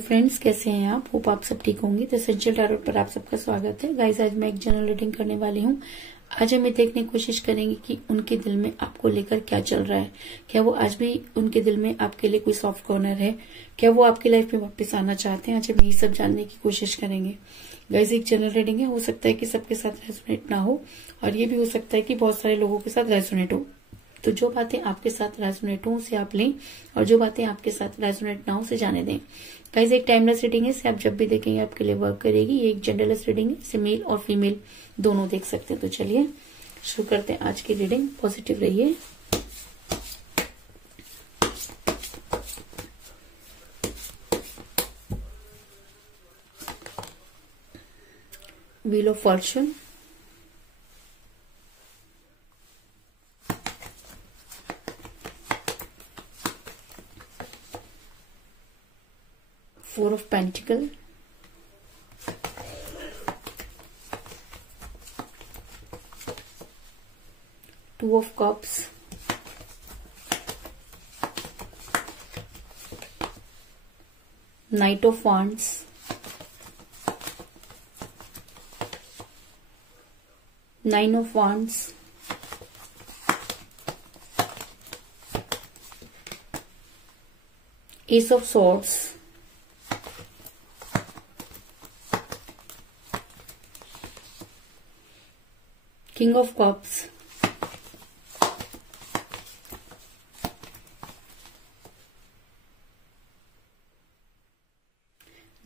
Hello friends, कैसे हैं आप? होप आप सब ठीक होंगे। तो एसेंशियल टैरोट पर आप सबका स्वागत है। गाइस, आज मैं एक जनरल रीडिंग करने वाली हूँ। आज हम ये देखने की कोशिश करेंगे कि उनके दिल में आपको लेकर क्या चल रहा है। क्या वो आज भी उनके दिल में आपके लिए कोई सॉफ्ट कॉर्नर है? क्या वो आपकी लाइफ में वापस आना चाहते हैं? आज हम यही सब जानने की कोशिश करेंगे। गाइस, एक जनरल रीडिंग है, हो सकता है कि सबके साथ रेजोनेट ना हो, और ये भी हो सकता है कि बहुत सारे लोगों के साथ रेजोनेट हो। तो जो बातें आपके साथ रेजोनेट हो उसे आप लें, और जो बातें आपके साथ रेजोनेट ना हो उसे जाने दें। गाइस, एक टाइमलेस रीडिंग है, इसे आप जब भी देखेंगे आपके लिए वर्क करेगी। ये एक जेंडरलेस रीडिंग है, इसे मेल और फीमेल दोनों देख सकते हैं। तो चलिए शुरू करते हैं आज की रीडिंग। पॉजिटिव रहिए। Wheel of Fortune, Four of Pentacles, Two of Cups, Knight of Wands, Nine of Wands, Ace of Swords, King of Cups,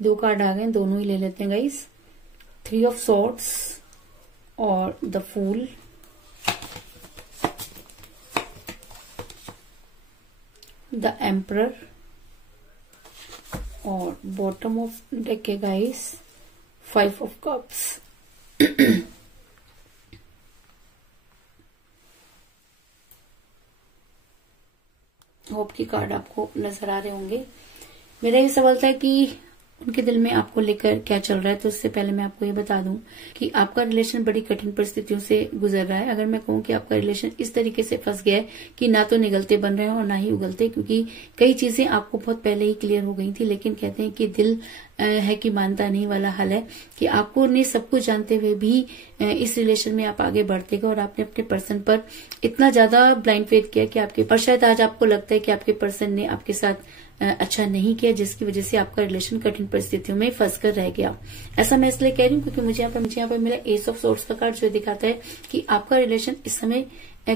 दो कार्ड आ गए, दोनों ही ले लेते हैं गाइस। थ्री ऑफ सॉर्ड्स और द फूल, द एम्परर, और bottom of deck है guys five of cups. Hope की कार्ड आपको नजर आ रहे होंगे। मेरा ये सवाल था कि उनके दिल में आपको लेकर क्या चल रहा है। तो उससे पहले मैं आपको ये बता दूं कि आपका रिलेशन बड़ी कठिन परिस्थितियों से गुजर रहा है। अगर मैं कहूं कि आपका रिलेशन इस तरीके से फंस गया है कि ना तो निगलते बन रहे हैं और ना ही उगलते, क्योंकि कई चीजें आपको बहुत पहले ही क्लियर हो गई थी, लेकिन कहते हैं कि दिल है कि मानता नहीं वाला हाल है कि आपको ने सब कुछ जानते हुए भी इस रिलेशन में आप आगे बढ़ते गए, और आपने अपने पर्सन पर इतना ज्यादा ब्लाइंड फेथ किया कि आपके पर शायद आज आपको लगता है कि आपके पर्सन ने आपके साथ अच्छा नहीं किया, जिसकी वजह से आपका रिलेशन कठिन परिस्थितियों में फंस कर रह गया। ऐसा मैं इसलिए कह रही हूँ क्योंकि मुझे यहाँ पर मेरा एस ऑफ सोर्स का कार्ड जो दिखाता है कि आपका रिलेशन इस समय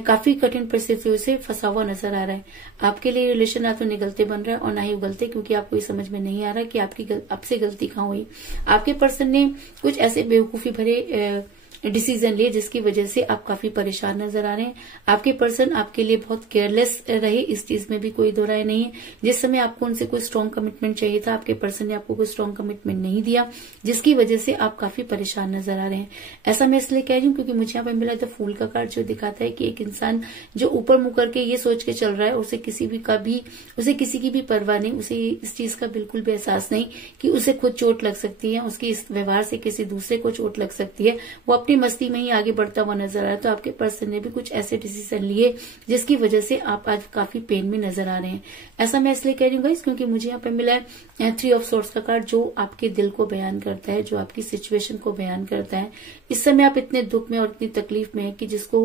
काफी कठिन परिस्थितियों से फंसा हुआ नजर आ रहा है। आपके लिए रिलेशन ना तो निगलते बन रहा है और ना ही उगलते, क्योंकि आपको ये समझ में नहीं आ रहा कि आपसे गलती कहाँ हुई। आपके पर्सन ने कुछ ऐसे बेवकूफी भरे डिसीजन लिए जिसकी वजह से आप काफी परेशान नजर आ रहे हैं। आपके पर्सन आपके लिए बहुत केयरलेस रहे, इस चीज में भी कोई दो राय नहीं है। जिस समय आपको उनसे कोई स्ट्रांग कमिटमेंट चाहिए था, आपके पर्सन ने आपको कोई स्ट्रांग कमिटमेंट नहीं दिया, जिसकी वजह से आप काफी परेशान नजर आ रहे हैं। ऐसा मैं इसलिए कह रही हूँ क्योंकि मुझे यहाँ पर मिला द फूल का कार्ड जो दिखाता है कि एक इंसान जो ऊपर मुंह करके ये सोच के चल रहा है, उसे किसी की भी परवाह नहीं, उसे इस चीज का बिल्कुल भी एहसास नहीं कि उसे खुद चोट लग सकती है, उसके इस व्यवहार से किसी दूसरे को चोट लग सकती है। वो अपनी मस्ती में ही आगे बढ़ता हुआ नजर आ रहा है। तो आपके पर्सन ने भी कुछ ऐसे डिसीजन लिए जिसकी वजह से आप आज काफी पेन में नजर आ रहे हैं। ऐसा मैं इसलिए कह रही हूँ गाइस क्योंकि मुझे यहाँ पे मिला है थ्री ऑफ सोर्ड्स का कार्ड जो आपके दिल को बयान करता है, जो आपकी सिचुएशन को बयान करता है। इस समय आप इतने दुख में और इतनी तकलीफ में है कि जिसको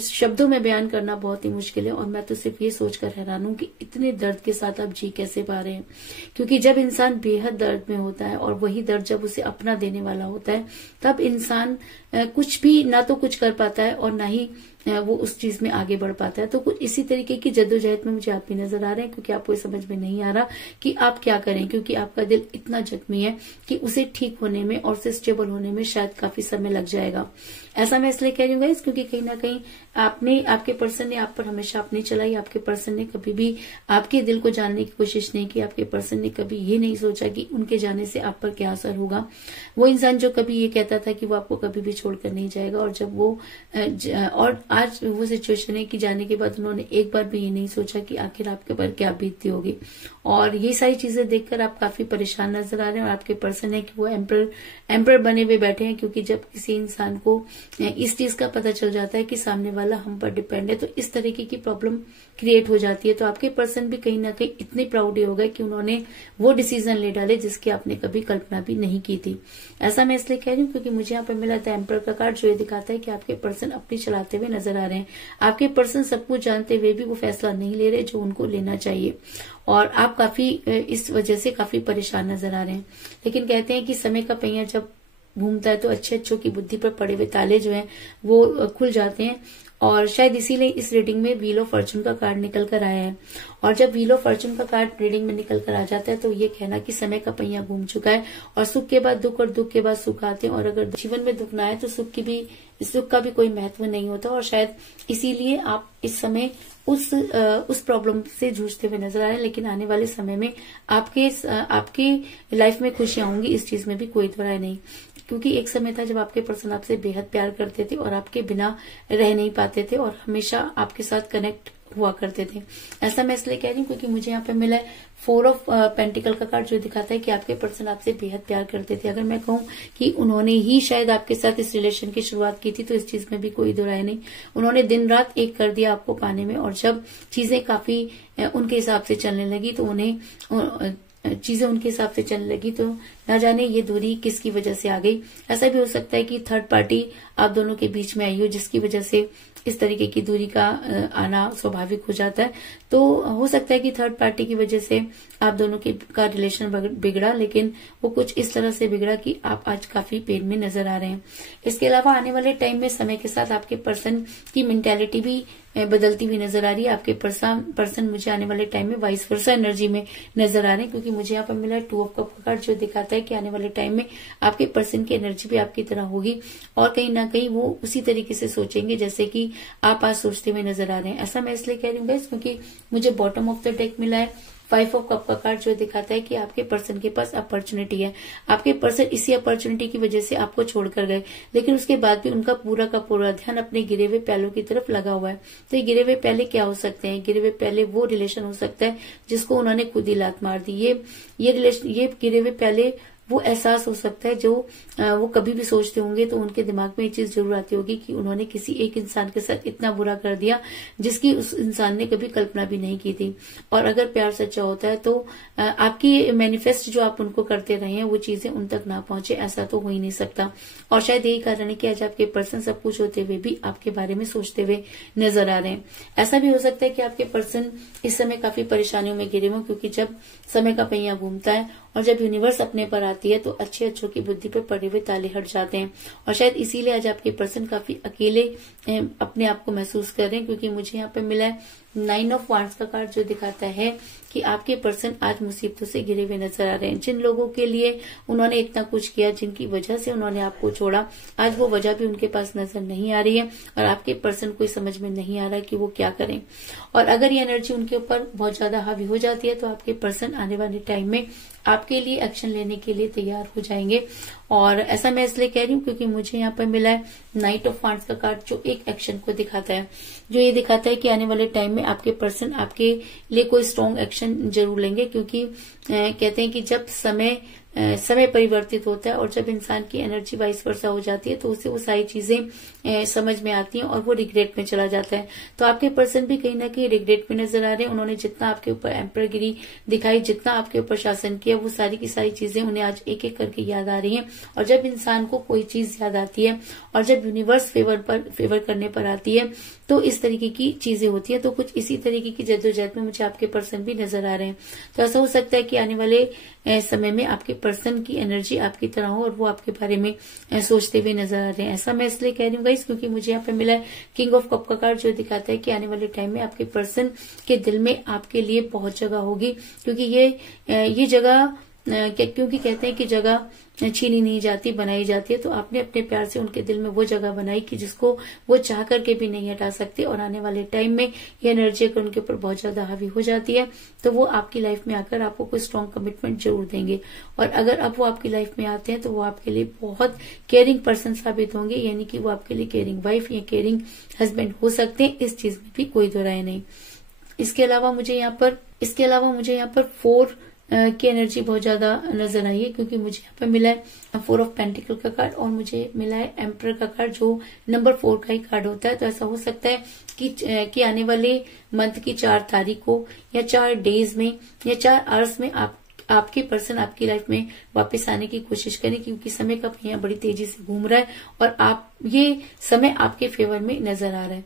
शब्दों में बयान करना बहुत ही मुश्किल है। और मैं तो सिर्फ ये सोचकर हैरान हूं कि इतने दर्द के साथ आप जी कैसे पा रहे हैं, क्योंकि जब इंसान बेहद दर्द में होता है और वही दर्द जब उसे अपना देने वाला होता है, तब इंसान कुछ भी ना तो कुछ कर पाता है और ना ही वो उस चीज में आगे बढ़ पाता है। तो कुछ इसी तरीके की जद्दोजहद में मुझे आप भी नजर आ रहे हैं, क्योंकि आपको समझ में नहीं आ रहा कि आप क्या करें, क्योंकि आपका दिल इतना जख्मी है कि उसे ठीक होने में और उसे स्टेबल होने में शायद काफी समय लग जाएगा। ऐसा मैं इसलिए कह रही हूँ क्योंकि कहीं ना कहीं आपके पर्सन ने आप पर हमेशा अपनी चलाई। आपके पर्सन ने कभी भी आपके दिल को जानने की कोशिश नहीं की। आपके पर्सन ने कभी ये नहीं सोचा कि उनके जाने से आप पर क्या असर होगा। वो इंसान जो कभी ये कहता था कि वो आपको कभी भी छोड़कर नहीं जाएगा, और जब वो और आज वो सिचुएशन है कि जाने के बाद उन्होंने एक बार भी ये नहीं सोचा कि आखिर आपके ऊपर क्या बीतती होगी। और ये सारी चीजें देखकर आप काफी परेशान नजर आ रहे हैं और आपके पर्सन है कि वो एम्पर बने हुए बैठे हैं, क्योंकि जब किसी इंसान को इस चीज का पता चल जाता है कि सामने वाला हम पर डिपेंड है तो इस तरीके की प्रॉब्लम क्रिएट हो जाती है। तो आपके पर्सन भी कहीं ना कहीं इतने प्राउड हो गए कि उन्होंने वो डिसीजन ले डाले जिसकी आपने कभी कल्पना भी नहीं की थी। ऐसा मैं इसलिए कह रही हूँ क्योंकि मुझे यहाँ पर मिला था एम्पर का कार्ड, जो ये दिखाता है कि आपके पर्सन अपनी चलाते हुए नजर आ रहे हैं। आपके पर्सन सब कुछ जानते हुए भी वो फैसला नहीं ले रहे जो उनको लेना चाहिए, और आप काफी इस वजह से काफी परेशान नजर आ रहे हैं। लेकिन कहते हैं कि समय का पहिया जब घूमता है तो अच्छे अच्छों की बुद्धि पर पड़े हुए ताले जो हैं वो खुल जाते हैं, और शायद इसीलिए इस रीडिंग में व्हील ऑफ फॉर्चून का कार्ड निकल कर आया है। और जब व्हील ऑफ फॉर्चून का कार्ड रीडिंग में निकल कर आ जाता है तो ये कहना कि समय का पहिया घूम चुका है और सुख के बाद दुख और दुख के बाद सुख आते हैं, और अगर जीवन में दुख ना आए तो सुख का भी कोई महत्व नहीं होता। और शायद इसीलिए आप इस समय उस प्रॉब्लम से जूझते हुए नजर आ रहे हैं। लेकिन आने वाले समय में आपके लाइफ में खुशियां होंगी, इस चीज में भी कोई दो राय नहीं। क्योंकि एक समय था जब आपके पर्सन आपसे बेहद प्यार करते थे और आपके बिना रह नहीं पाते थे और हमेशा आपके साथ कनेक्ट हुआ करते थे। ऐसा मैं इसलिए कह रही हूँ क्योंकि मुझे यहाँ पे मिला है 4 ऑफ पेंटिकल का कार्ड, जो दिखाता है कि आपके पर्सन आपसे बेहद प्यार करते थे। अगर मैं कहूँ कि उन्होंने ही शायद आपके साथ इस रिलेशन की शुरुआत की थी तो इस चीज में भी कोई दो राय नहीं। उन्होंने दिन रात एक कर दिया आपको पाने में, और जब चीजें काफी उनके हिसाब से चलने लगी तो चीजें उनके हिसाब से चलने लगी तो ना जाने ये दूरी किसकी वजह से आ गई। ऐसा भी हो सकता है कि थर्ड पार्टी आप दोनों के बीच में आई हो जिसकी वजह से इस तरीके की दूरी का आना स्वाभाविक हो जाता है। तो हो सकता है कि थर्ड पार्टी की वजह से आप दोनों का रिलेशन बिगड़ा, लेकिन वो कुछ इस तरह से बिगड़ा कि आप आज काफी पेन में नजर आ रहे हैं। इसके अलावा आने वाले टाइम में समय के साथ आपके पर्सन की मेंटालिटी भी बदलती हुई नजर आ रही है। आपके पर्सन मुझे आने वाले टाइम में वाइस वर्सा एनर्जी में नजर आ रहे हैं, क्योंकि मुझे यहाँ पर मिला है 2 ऑफ कप का कार्ड, जो दिखाता है कि आने वाले टाइम में आपके पर्सन की एनर्जी भी आपकी तरह होगी और कहीं ना कहीं वो उसी तरीके से सोचेंगे जैसे कि आप आज सोचते हुए नजर आ रहे हैं। ऐसा मैं इसलिए कह रही हूँ गाइस क्योंकि मुझे बॉटम ऑफ द डेक मिला है 5 ऑफ कप का कार्ड, जो दिखाता है कि आपके पर्सन के पास अपॉर्चुनिटी है। आपके पर्सन इसी अपॉर्चुनिटी की वजह से आपको छोड़कर गए, लेकिन उसके बाद भी उनका पूरा का पूरा ध्यान अपने गिरे हुए प्यालों की तरफ लगा हुआ है। तो ये गिरे हुए प्याले क्या हो सकते हैं? गिरे हुए प्याले वो रिलेशन हो सकता है जिसको उन्होंने खुद ही लात मार दी। ये गिरे हुए प्याले वो एहसास हो सकता है जो वो कभी भी सोचते होंगे तो उनके दिमाग में ये चीज जरूर आती होगी कि उन्होंने किसी एक इंसान के साथ इतना बुरा कर दिया जिसकी उस इंसान ने कभी कल्पना भी नहीं की थी। और अगर प्यार सच्चा होता है तो आपकी मैनिफेस्ट जो आप उनको करते रहे हैं वो चीजें उन तक ना पहुंचे, ऐसा तो हो ही नहीं सकता। और शायद यही कारण है कि आज आपके पर्सन सब कुछ होते हुए भी आपके बारे में सोचते हुए नजर आ रहे हैं। ऐसा भी हो सकता है कि आपके पर्सन इस समय काफी परेशानियों में घिरे हों, क्योंकि जब समय का पहिया घूमता है और जब यूनिवर्स अपने पर आती है तो अच्छे अच्छों की बुद्धि पर पड़े हुए ताले हट जाते हैं। और शायद इसीलिए आज आपके पर्सन काफी अकेले अपने आप को महसूस कर रहे हैं, क्योंकि मुझे यहाँ पे मिला है 9 ऑफ वांड्स का कार्ड, जो दिखाता है कि आपके पर्सन आज मुसीबतों से घिरे हुए नजर आ रहे हैं। जिन लोगों के लिए उन्होंने इतना कुछ किया, जिनकी वजह से उन्होंने आपको छोड़ा, आज वो वजह भी उनके पास नजर नहीं आ रही है और आपके पर्सन को समझ में नहीं आ रहा है कि वो क्या करें। और अगर ये एनर्जी उनके ऊपर बहुत ज्यादा हावी हो जाती है तो आपके पर्सन आने वाले टाइम में आपके लिए एक्शन लेने के लिए तैयार हो जाएंगे। और ऐसा मैं इसलिए कह रही हूँ क्योंकि मुझे यहाँ पर मिला है नाइट ऑफ वांड्स का कार्ड, जो एक एक्शन को दिखाता है, जो ये दिखाता है कि आने वाले टाइम में आपके पर्सन आपके लिए कोई स्ट्रॉन्ग एक्शन जरूर लेंगे। क्योंकि कहते हैं कि जब समय परिवर्तित होता है और जब इंसान की एनर्जी वाइस वर्सा हो जाती है तो उसे वो सारी चीजें समझ में आती हैं और वो रिग्रेट में चला जाता है। तो आपके पर्सन भी कहीं ना कहीं रिग्रेट में नजर आ रहे हैं। उन्होंने जितना आपके ऊपर एम्परगिरी दिखाई, जितना आपके ऊपर शासन किया, वो सारी की सारी चीजें उन्हें आज एक एक करके याद आ रही हैं। और जब इंसान को कोई चीज याद आती है और जब यूनिवर्स फेवर करने पर आती है तो इस तरीके की चीजें होती है। तो कुछ इसी तरीके की जद्दोजहद में मुझे आपके पर्सन भी नजर आ रहे हैं। तो ऐसा हो सकता है कि आने वाले समय में आपके पर्सन की एनर्जी आपकी तरह हो और वो आपके बारे में सोचते हुए नजर आ रहे हैं। ऐसा मैं इसलिए कह रही हूँ गाइस क्योंकि मुझे यहाँ पे मिला है किंग ऑफ कप का कार्ड, जो दिखाता है कि आने वाले टाइम में आपके पर्सन के दिल में आपके लिए बहुत जगह होगी। क्योंकि ये जगह क्योंकि कहते हैं कि जगह छीनी नहीं जाती, बनाई जाती है। तो आपने अपने प्यार से उनके दिल में वो जगह बनाई कि जिसको वो चाह करके भी नहीं हटा सकते, और आने वाले टाइम में ये एनर्जी अगर उनके ऊपर बहुत ज्यादा हावी हो जाती है तो वो आपकी लाइफ में आकर आपको कोई स्ट्रॉन्ग कमिटमेंट जरूर देंगे। और अगर अब वो आपकी लाइफ में आते हैं तो वो आपके लिए बहुत केयरिंग पर्सन साबित होंगे, यानी कि वो आपके लिए केयरिंग वाइफ या केयरिंग हस्बैंड हो सकते हैं। इस चीज में भी कोई दो राय नहीं। इसके अलावा मुझे यहाँ पर 4 की एनर्जी बहुत ज्यादा नजर आई है, क्योंकि मुझे यहाँ पर मिला है 4 ऑफ पेंटिकल का कार्ड और मुझे मिला है एम्परर का कार्ड, जो नंबर 4 का ही कार्ड होता है। तो ऐसा हो सकता है कि आने वाले मंथ की 4 तारीख को या 4 डेज में या 4 आवर्स में आपके पर्सन आपकी लाइफ में वापस आने की कोशिश करें, क्योंकि समय का पहिया बड़ी तेजी से घूम रहा है और ये समय आपके फेवर में नजर आ रहा है।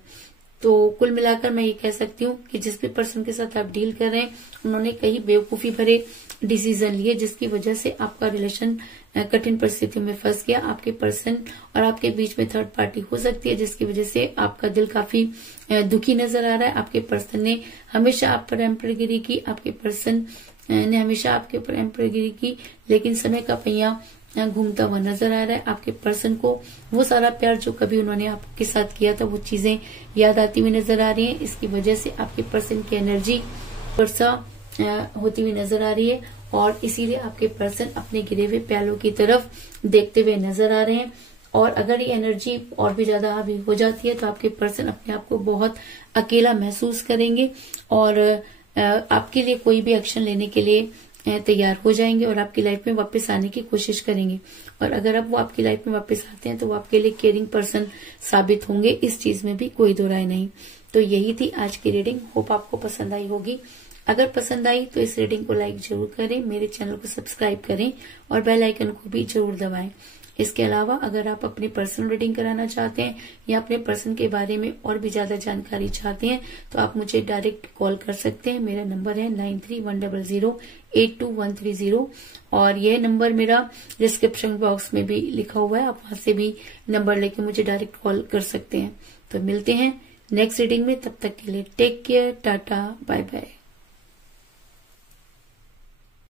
तो कुल मिलाकर मैं ये कह सकती हूँ कि जिस भी पर्सन के साथ आप डील कर रहे हैं उन्होंने कई बेवकूफी भरे डिसीजन लिए, जिसकी वजह से आपका रिलेशन कठिन परिस्थितियों में फंस गया। आपके पर्सन और आपके बीच में थर्ड पार्टी हो सकती है, जिसकी वजह से आपका दिल काफी दुखी नजर आ रहा है। आपके पर्सन ने हमेशा आप पर एम्परगिरी की, आपके पर्सन ने हमेशा आपके ऊपर एम्परगिरी की, लेकिन समय का पहिया घूमता हुआ नजर आ रहा है। आपके पर्सन को वो सारा प्यार जो कभी उन्होंने आपके साथ किया था वो चीजें याद आती हुई नजर आ रही हैं। इसकी वजह से आपके पर्सन की एनर्जी वर्षा होती हुई नजर आ रही है और इसीलिए आपके पर्सन अपने गिरे हुए प्यालों की तरफ देखते हुए नजर आ रहे हैं। और अगर ये एनर्जी और भी ज्यादा हावी हो जाती है तो आपके पर्सन अपने आप को बहुत अकेला महसूस करेंगे और आपके लिए कोई भी एक्शन लेने के लिए तैयार हो जाएंगे और आपकी लाइफ में वापस आने की कोशिश करेंगे। और अगर अब वो आपकी लाइफ में वापस आते हैं तो वो आपके लिए केयरिंग पर्सन साबित होंगे, इस चीज में भी कोई दो राय नहीं। तो यही थी आज की रीडिंग। होप आपको पसंद आई होगी। अगर पसंद आई तो इस रीडिंग को लाइक जरूर करें, मेरे चैनल को सब्सक्राइब करें और बेल आइकन को भी जरूर दबाएं। इसके अलावा अगर आप अपनी पर्सनल रीडिंग कराना चाहते हैं या अपने पर्सन के बारे में और भी ज्यादा जानकारी चाहते हैं तो आप मुझे डायरेक्ट कॉल कर सकते हैं। मेरा नंबर है 9310082130 और यह नंबर मेरा डिस्क्रिप्शन बॉक्स में भी लिखा हुआ है। आप वहां से भी नंबर लेके मुझे डायरेक्ट कॉल कर सकते हैं। तो मिलते हैं नेक्स्ट रीडिंग में, तब तक के लिए take care, tata, bye bye.